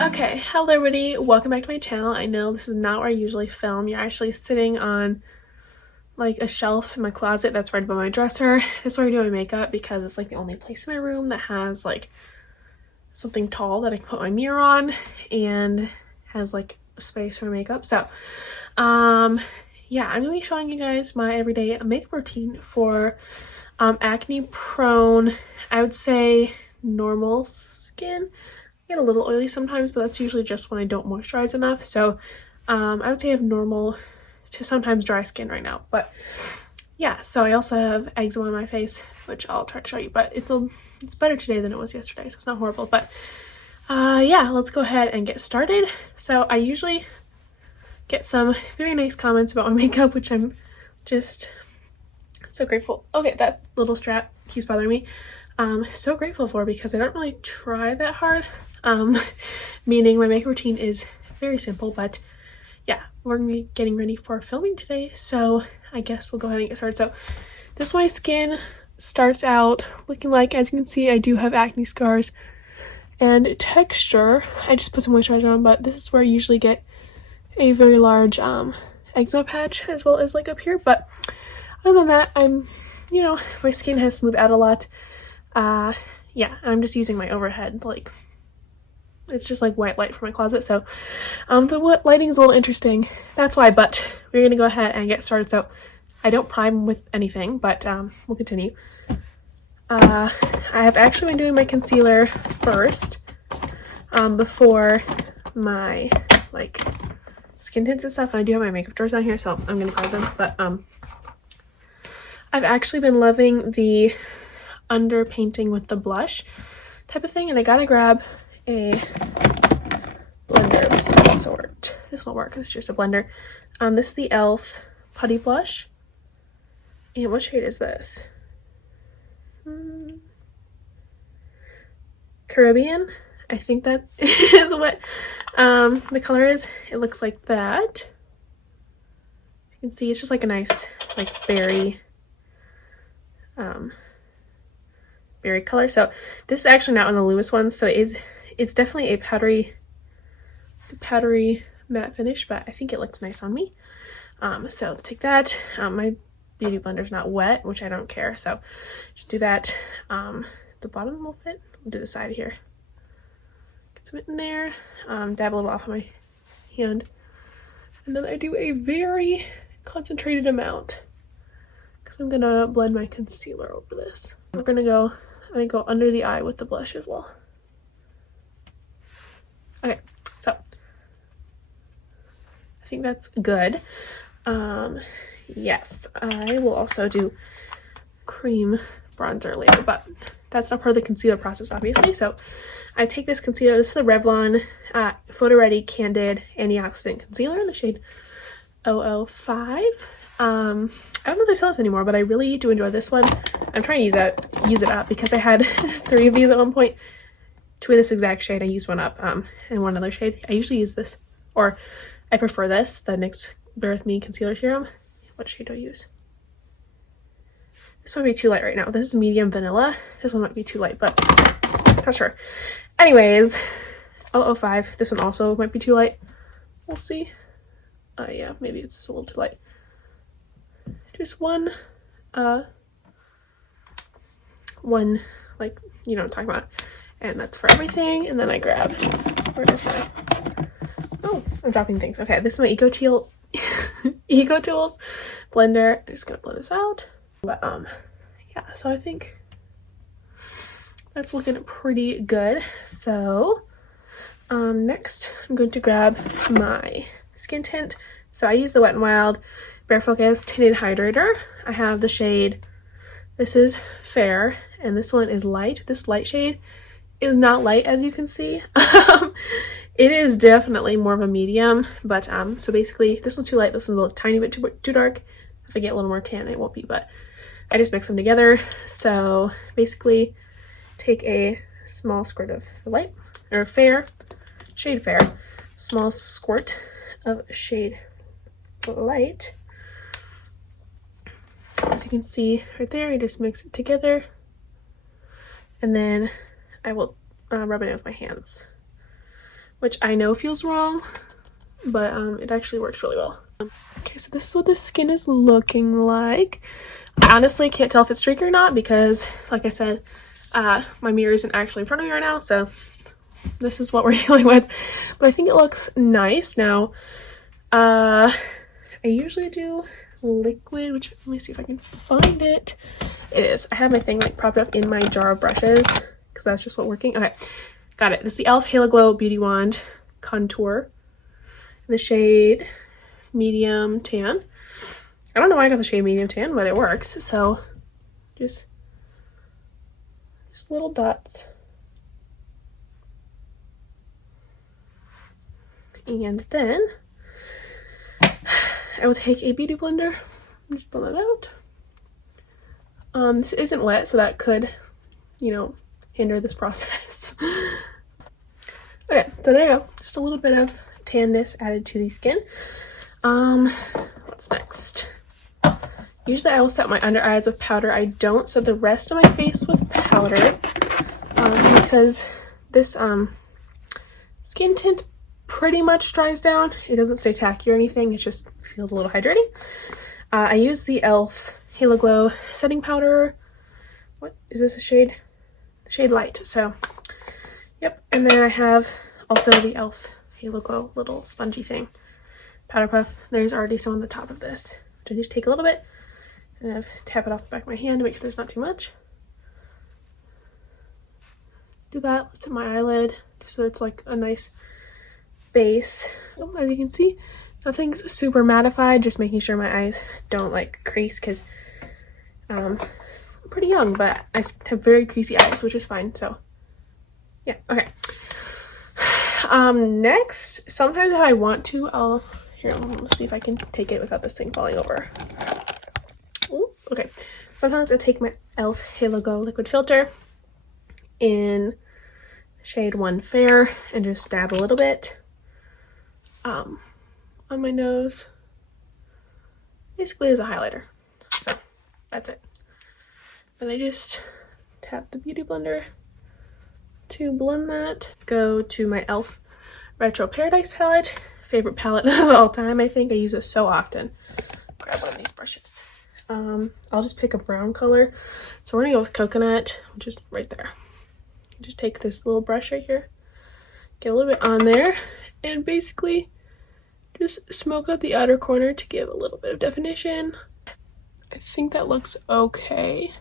Okay, hello everybody, welcome back to my channel. I know this is not where I usually film. You're actually sitting on like a shelf in my closet that's right above my dresser. That's where I do my makeup because it's like the only place in my room that has like something tall that I can put my mirror on and has like a space for makeup. So yeah, I'm gonna be showing you guys my everyday makeup routine for acne prone, I would say normal skin. I get a little oily sometimes, but that's usually just when I don't moisturize enough. So I would say I have normal to sometimes dry skin right now. But yeah, so I also have eczema on my face, which I'll try to show you, but it's better today than it was yesterday, so it's not horrible. But yeah, let's go ahead and get started. So I usually get some very nice comments about my makeup, which I'm just so grateful. Okay, that little strap keeps bothering me. So grateful for, because I don't really try that hard. Meaning my makeup routine is very simple, but yeah, we're gonna be getting ready for filming today, so I guess we'll go ahead and get started. So this is my skin starts out looking like. As you can see, I do have acne scars and texture. I just put some moisturizer on, but this is where I usually get a very large eczema patch, as well as like up here. But other than that, my skin has smoothed out a lot. Yeah, I'm just using my overhead, like it's just like white light from my closet, so the lighting is a little interesting, that's why. But we're gonna go ahead and get started. So I don't prime with anything, but we'll continue. I have actually been doing my concealer first before my like skin tints and stuff, and I do have my makeup drawers down here, so I'm gonna grab them. But I've actually been loving the under painting with the blush type of thing, and I gotta grab a blender of some sort. This won't work, it's just a blender. This is the e.l.f. Putty Blush. And what shade is this? Caribbean? I think that is what the color is. It looks like that. You can see it's just like a nice like berry color. So this is actually not one of the Lewis ones, so it's definitely a powdery matte finish, but I think it looks nice on me. So take that. My beauty blender's not wet, which I don't care, so just do that. The bottom will fit. We'll do the side here. Get some in there. Dab a little off of my hand, and then I do a very concentrated amount because I'm gonna blend my concealer over this. I'm gonna go under the eye with the blush as well. Okay, so I think that's good. Yes, I will also do cream bronzer later, but that's not part of the concealer process, obviously. So I take this concealer. This is the Revlon Photo Ready Candid Antioxidant Concealer in the shade 005. I don't know if they sell this anymore, but I really do enjoy this one. I'm trying to use it up because I had 3 of these at one point. 2 in this exact shade. I used one up and one other shade. I usually use this, or I prefer this, the NYX Bare With Me Concealer Serum. What shade do I use? This might be too light right now. This is medium vanilla. This one might be too light, but not sure. Anyways, 005. This one also might be too light. We'll see. Yeah, maybe it's a little too light. Just one, like, you know what I'm talking about. And that's for everything. And then I grab, where is my, oh, I'm dropping things. Okay, this is my Eco Tools blender. I'm just gonna blend this out. But yeah, so I think that's looking pretty good. So next I'm going to grab my skin tint. So I use the Wet n Wild Bare Focus Tinted Hydrator. I have the shade, this is Fair, and this one is Light. This light shade is not light, as you can see. It is definitely more of a medium, but so basically this one's too light, this one's a little tiny bit too dark. If I get a little more tan, it won't be, but I just mix them together. So basically take a small squirt of the light, or shade Fair, small squirt of shade Light. As you can see right there, I just mix it together, and then I will rub it in with my hands. which I know feels wrong, but it actually works really well. Okay, so this is what the skin is looking like. I honestly can't tell if it's streaky or not because, like I said, my mirror isn't actually in front of me right now, so this is what we're dealing with. But I think it looks nice. Now, I usually do liquid, which let me see if I can find it. It is. I have my thing like propped up in my jar of brushes because that's just what's working. Okay, got it. This is the e.l.f. Halo Glow Beauty Wand Contour in the shade Medium Tan. I don't know why I got the shade Medium Tan, but it works. So just little dots. And then I will take a beauty blender and just blend it out. This isn't wet, so that could, you know, hinder this process. Okay, so there you go. Just a little bit of tanness added to the skin. What's next? Usually I will set my under eyes with powder. I don't set the rest of my face with powder because this skin tint pretty much dries down. It doesn't stay tacky or anything. It just feels a little hydrating. I use the e.l.f. Halo Glow setting powder. What is this, a shade? The shade Light. So, yep. And then I have also the e.l.f. Halo Glow little spongy thing. Powder puff. There's already some on the top of this. So I just take a little bit and tap it off the back of my hand to make sure there's not too much. Do that. Let's hit my eyelid just so it's like a nice base. Oh, as you can see, nothing's super mattified, just making sure my eyes don't like crease because I'm pretty young, but I have very creasy eyes, which is fine. So yeah, okay. Next, sometimes if I want to, let's see if I can take it without this thing falling over. Ooh, okay. Sometimes I take my e.l.f. Halo Glow liquid filter in shade 1 Fair and just dab a little bit on my nose, basically as a highlighter. So that's it. Then I just tap the beauty blender to blend that. Go to my e.l.f. Retro Paradise palette, favorite palette of all time. I think I use it so often. Grab one of these brushes. I'll just pick a brown color. So we're gonna go with coconut, which is right there. Just take this little brush right here, get a little bit on there, and basically just smoke out the outer corner to give a little bit of definition. I think that looks okay.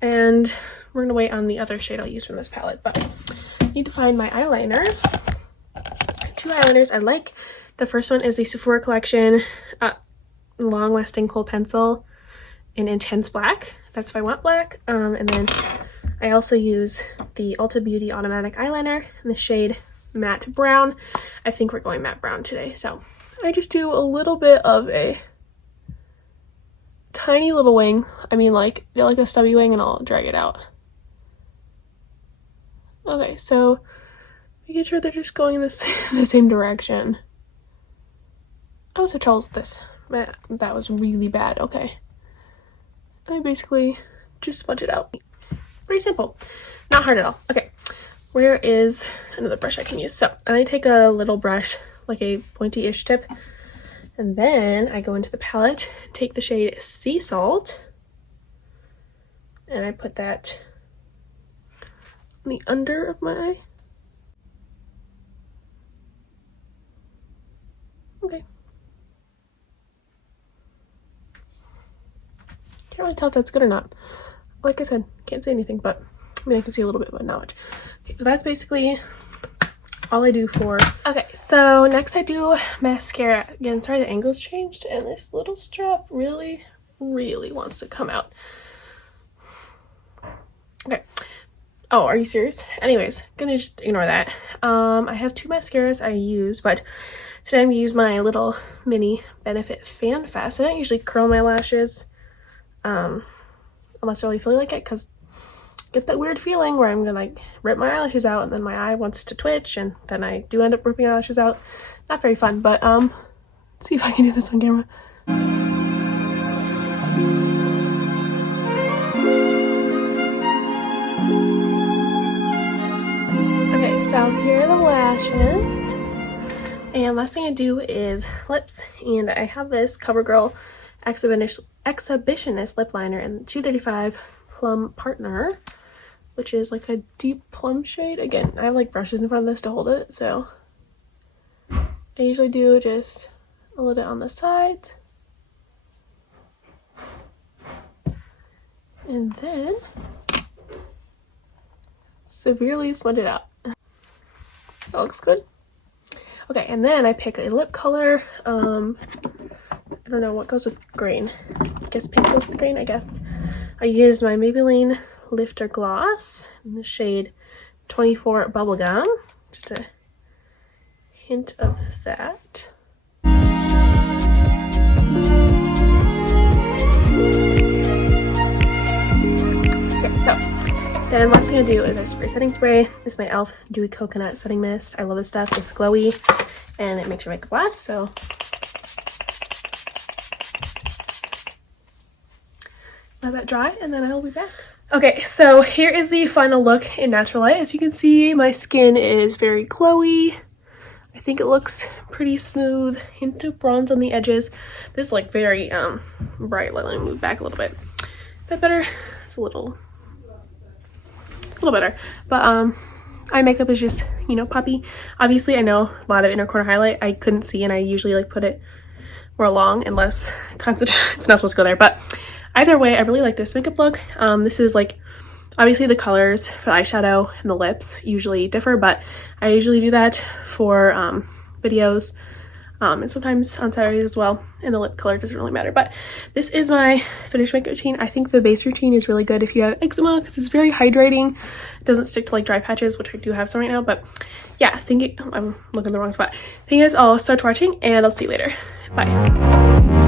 And we're gonna wait on the other shade I'll use from this palette, but I need to find my eyeliner. 2 eyeliners I like. The first one is the Sephora Collection Long Lasting Kohl Pencil in Intense Black. That's if I want black. And then I also use the Ulta Beauty Automatic Eyeliner in the shade Matte Brown. I think we're going matte brown today, so I just do a little bit of a tiny little wing. I mean, like a stubby wing, and I'll drag it out. Okay, so making sure they're just going in the same direction. I was so troubles with this. Man, that was really bad. Okay. And I basically just smudge it out. Very simple. Not hard at all. Okay. Where is another brush I can use? So I take a little brush, like a pointy-ish tip, and then I go into the palette, take the shade Sea Salt, and I put that on the under of my eye. Okay. Can't really tell if that's good or not. Like I said, can't see anything, but I mean, I can see a little bit, but not much. Okay, so that's basically all I do for. Okay, so next I do mascara. Again, sorry, the angle's changed, and this little strap really wants to come out. Okay. Oh, are you serious? Anyways, gonna just ignore that. I have 2 mascaras I use, but today I'm gonna use my little mini Benefit Fan Fast. I don't usually curl my lashes, unless I really feel like it, because I get that weird feeling where I'm gonna like rip my eyelashes out and then my eye wants to twitch, and then I do end up ripping eyelashes out. Not very fun, but let's see if I can do this on camera. Okay, so So here are the lashes. And last thing I do is lips. And I have this CoverGirl Exhibitionist lip liner in 235 Plum Partner, which is like a deep plum shade. Again, I have like brushes in front of this to hold it, so I usually do just a little bit on the sides. And then severely smudge it out. That looks good. Okay, and then I pick a lip color. I don't know what goes with green. I guess pink goes with green, I guess. I use my Maybelline Lifter Gloss in the shade 24 Bubblegum. Just a hint of that. Okay, so then last thing I do is I spray setting spray. This is my e.l.f. Dewy Coconut Setting Mist. I love this stuff. It's glowy and it makes your makeup last, so let that dry and then I'll be back. Okay, so here is the final look in natural light. As you can see, my skin is very glowy. I think it looks pretty smooth. Hint of bronze on the edges. This is like very bright. Let me move back a little bit. Is that better? It's a little better. But eye makeup is just, you know, poppy. Obviously, I know a lot of inner corner highlight I couldn't see, and I usually like put it more along and less concentrated. It's not supposed to go there, but either way, I really like this makeup look. This is like, obviously the colors for the eyeshadow and the lips usually differ, but I usually do that for videos and sometimes on Saturdays as well, and the lip color doesn't really matter. But this is my finished makeup routine. I think the base routine is really good if you have eczema because it's very hydrating. It doesn't stick to like dry patches, which I do have some right now. But yeah, I'm looking in the wrong spot. Thank you guys all so much for watching, and I'll see you later. Bye.